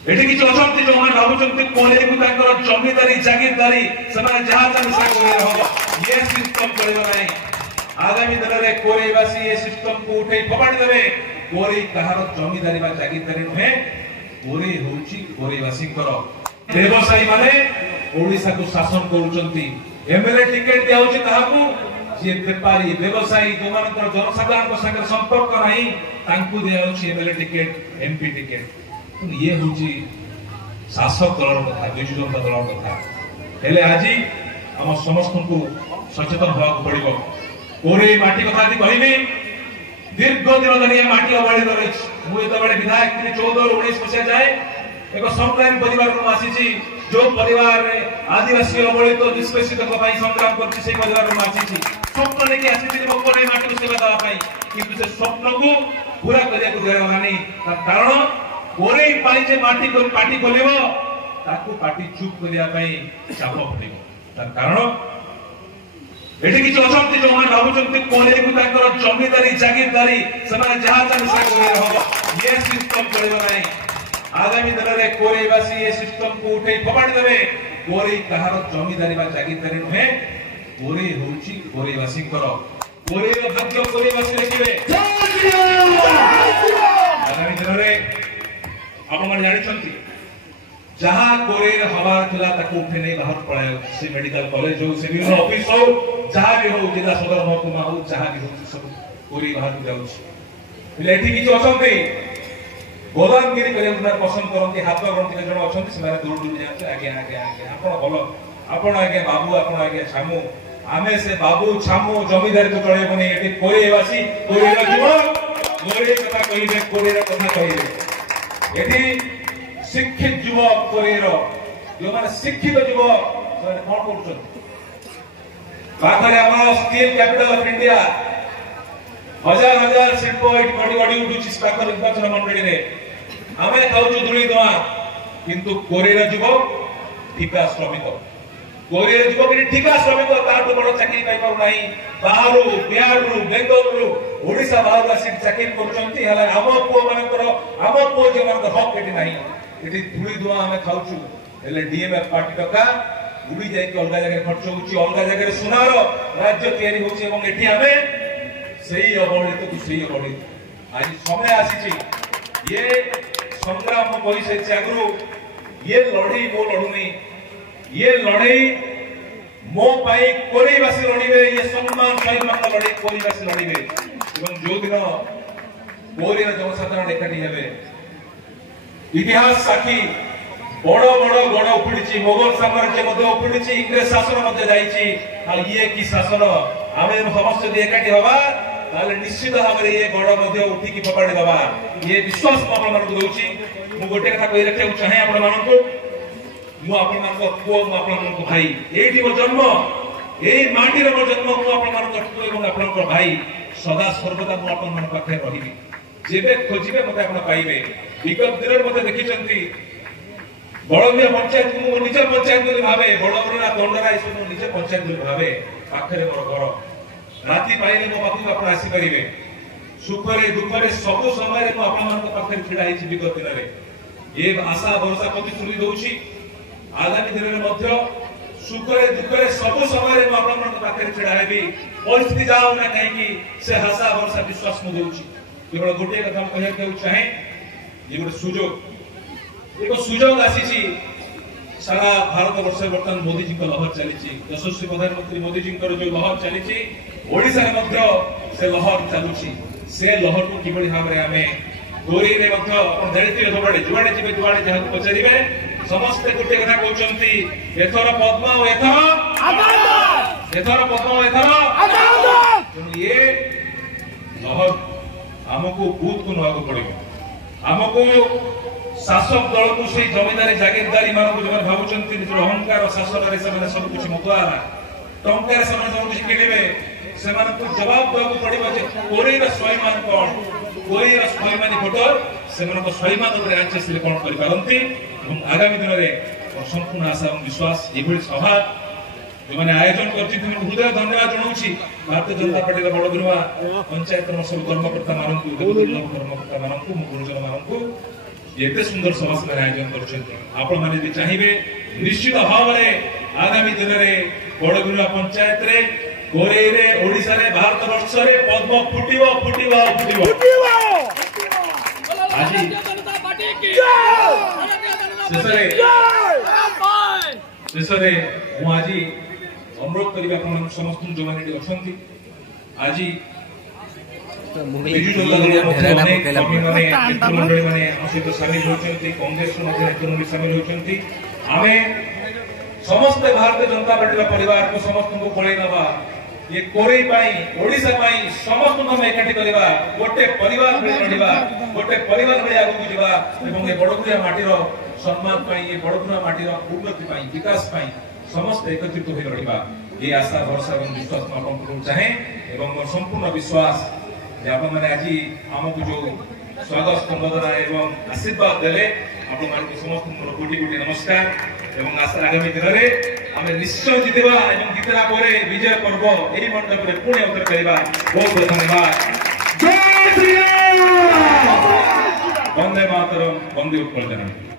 एठी किछि अछंती जो मन भाबुचंती कोले को ताकर जमीदारी जागीरदारी समान जहा चाहे करे रहबो ये सिस्टम चलेबो नै। आगामी दिन रे कोरेवासी ये सिस्टम को उठे फबाडी देबे। कोरे कहार जमीदारी बा जागीरदारी नहे, कोरे होची कोरेवासी करो। व्यवसायी माने ओडिसा को शासन करूचंती। एमएलए टिकट दिया होची ताहाकू जे व्यापारी व्यवसायी जो मानकर जनसाधारण को संग संपर्क नाही तांकू दिया होची एमएलए टिकट एमपी टिकट। ये होची शासक दलर कथा, बिजु जनता दलर कथा। हेले आजी हम समस्त को सचेतन होगा पड़िबो। कोरे माटी कथा दी कहिबी दीर्घ दिन धरि माटी अबाड़ी रहिछ। मु एत बडे विधायक 14 19 वर्ष जाए एक संग्राम परिवार को आसीची जो परिवार रे आदिवासी अबलित निष्पेषित को पई संग्राम करछि से परिवार को आसीची। स्वप्न लेके आसीची मो कोरे माटी को सेवा दवा पई, किंतु से स्वप्न को पूरा करिया को देला नाही। कारण कोरे पाई जे माटी को पाटी खोलेबो ताकू पाटी चुप करिया पई चाप पड़िबो। तार कारण एठी किछि अछंती जो मन भाबुचंती कोले को ताकर जमीदारी जागीरदारी समान जहा चाहे करे रहबो ये सिस्टम चलेबो नै। आगामी दिन रे कोरेवासी ये सिस्टम को उठे फबाडी देबे। कोरे कहार जमीदारी बा जागीरदारी नहे, कोरे होची कोरेवासी करो। कोरे रो भाग्य कोरेवासी रखिबे। आगामी दिन रे आपण मन जानि छंती जहां कोरे हवार थिला ताको उठे नै बाहर पळाय से मेडिकल कॉलेज हो से विभिन्न ऑफिस हो जहां भी हो जिला सदर महकुमा हो जहां भी हो सब कोरे बाहर जाउ छी। लेठी किछ अछंती गोदामगिरी करे पसंद करती हाथ गणती जन अच्छा से दूर दूर जाते आगे आगे आगे आपण भल आपण आगे बाबू आपण आगे छामू आमे से बाबू छामू जमीदारी तो चलेबनी। एठी कोरेवासी कोरे जीवन कोरे कथा कहिबे कोरे कथा कहिबे। एठी शिक्षित युवक कोरे जो माने शिक्षित युवक माने कोन करछन पाखरे हमर स्टील कैपिटल ऑफ इंडिया हजार हजार शिल्प बड़ी बड़ी उठुची पाखर निर्वाचन मंडली रे आमे खाउछु धुली दवा, किंतु कोरेर युवक ठिका श्रमिक कोरेर युवक ठिका श्रमिक तार बड़ चाकरी पाई पाउ नाही। बाहरु बिहारु बेंगलुरु ओडिशा बाहर आसी चाकरी करछंती। हला आम पो मानकर आम पो जे मानकर हक एठी नाही। एठी धुली दवा आमे खाउछु हेले डीएमएफ पार्टी टका उड़ी जाय के अलगा जगह खर्च होउची, अलगा जगह सुनार राज्य तयारी होउची एवं एठी आमे सही अबलित को सही अबलित। आज समय आसीची ये संग्राम कहि से आगु ये लड़ई मो लड़ुनी, ये लड़ई मो पाई कोरेवासी लड़िबे। ये सम्मान सम्मान लड़ई कोरेवासी लड़िबे। एवं जो दिन कोरेर जनसाधारण एकाठी हेबे इतिहास साक्षी बड़ बड़ गण उपड़ी मोगल साम्राज्य उपड़ी इंग्रेज शासन जाइए। ये कि शासन आम समस्त यदि एकाठी हवा ताले निश्चित भाव में ये गड़ उठिकी फपाड़ी दबा ये विश्वास दूसरी। मु गोटे कथा कही रखा चाहे आपण मानू पुओ मु भाई ये मो जन्म यही माटीर मो जन्म मुझे भाई सदा सर्वदा मुझे रही जेबे खोजे मत पाइबे। विगत दिन मत देखी बड़बिया पंचायत को निज पंचायत भावे बड़बरा दंडरा सब निज पंचायत भावे पाखे मोर घर राति पाइले मो पाखु आप आसीपारे सुखरे दुखरे सब समय पाखे छिड़ा विगत दिन में ये आशा भरोसा प्रतिश्रुति दूसरी। आगामी दिन में सुखरे दुखरे सब समय पाखे छिड़ा हेबी परिस्थिति जाओ ना कहीं से आशा भरोसा विश्वास मुझे केवल गोटे कथा कहना चाहे ये गोटे सुजोग एक सुजोग आसी सारा भारत वर्ष बर्तमान मोदी जी लहर चली यशस्वी प्रधानमंत्री मोदी जी जो लहर चली ओडिशा से लहर चलुची से लहर को कि भाव में आम गोरी जानते जुआड़े जुआड़े जी जुआड़े जहाँ पचारे समस्ते गोटे कथा कहते एथर पद्म एथर पद्म एथर ये लहर आमको बूथ को नवा पड़े आमको शासक दल को से जमीदारी जागीरदारी मान जो भावुंट निज अहंकार शासन में सब कुछ मुतुआला टंकार सब कुछ किणवे से जवाब देवा पड़े कोरेर स्वाभिमान कौन कोरेर स्वाभिमानी भोटर से स्वाभिमान आंचे से कौन करते। आगामी दिन में संपूर्ण आशा और विश्वास ये सभा जो मैंने आयोजन कर हृदय धन्यवाद जनाऊँ भारतीय जनता पार्टी बड़ गुरुआ पंचायत सब कर्मकर्ता मानू कर्मकर्ता मानू गुरुजन मानू एते सुंदर सभा से आयोजन करछन आपण माने भी चाहिबे निश्चित भाव में आगामी दिन रे बड़गुरा पंचायत रे कोरे रे ओडिसा रे भारत वर्ष रे पद्म फुटिबो फुटिबो फुटिबो आज जनता पार्टी की शेषरे मु आज अनुरोध करिबा कोन समस्त जो माने अछंती आज बिजू जनता दल मंडली माने सहित शामिल होचंती कांग्रेस नेतृत्व शामिल होचंती आमे समस्त भारतीय जनता पार्टी परिवार को समस्त को पड़े नवा ये कोरे पाई ओडिसा पाई समस्त हम एकाठी करबा गोटे परिवार भଳି रहिबा गोटे परिवार भଳି आगु जिबा एवं ए बड़गुरिया माटीर सम्मान पाई ए बड़गुरिया माटीर उन्नति पाई विकास पाई समस्त एकत्रित होई रहिबा ये आशा भरोसा एवं विश्वास आपण को चाहे एवं संपूर्ण विश्वास जे आपण माने आज हमकु जो स्वागत संबोधना एवं आशीर्वाद देले आपण मानक समस्त कोटि कोटि नमस्कार एवं आशा आगामी दिन में आम निश्चय जितवा एवं जितना पर विजय पर्व यही मंडप में पुणे अवतर करवा बहुत बहुत धन्यवाद जय श्री राम वंदे मातरम वंदे उत्कल जननी।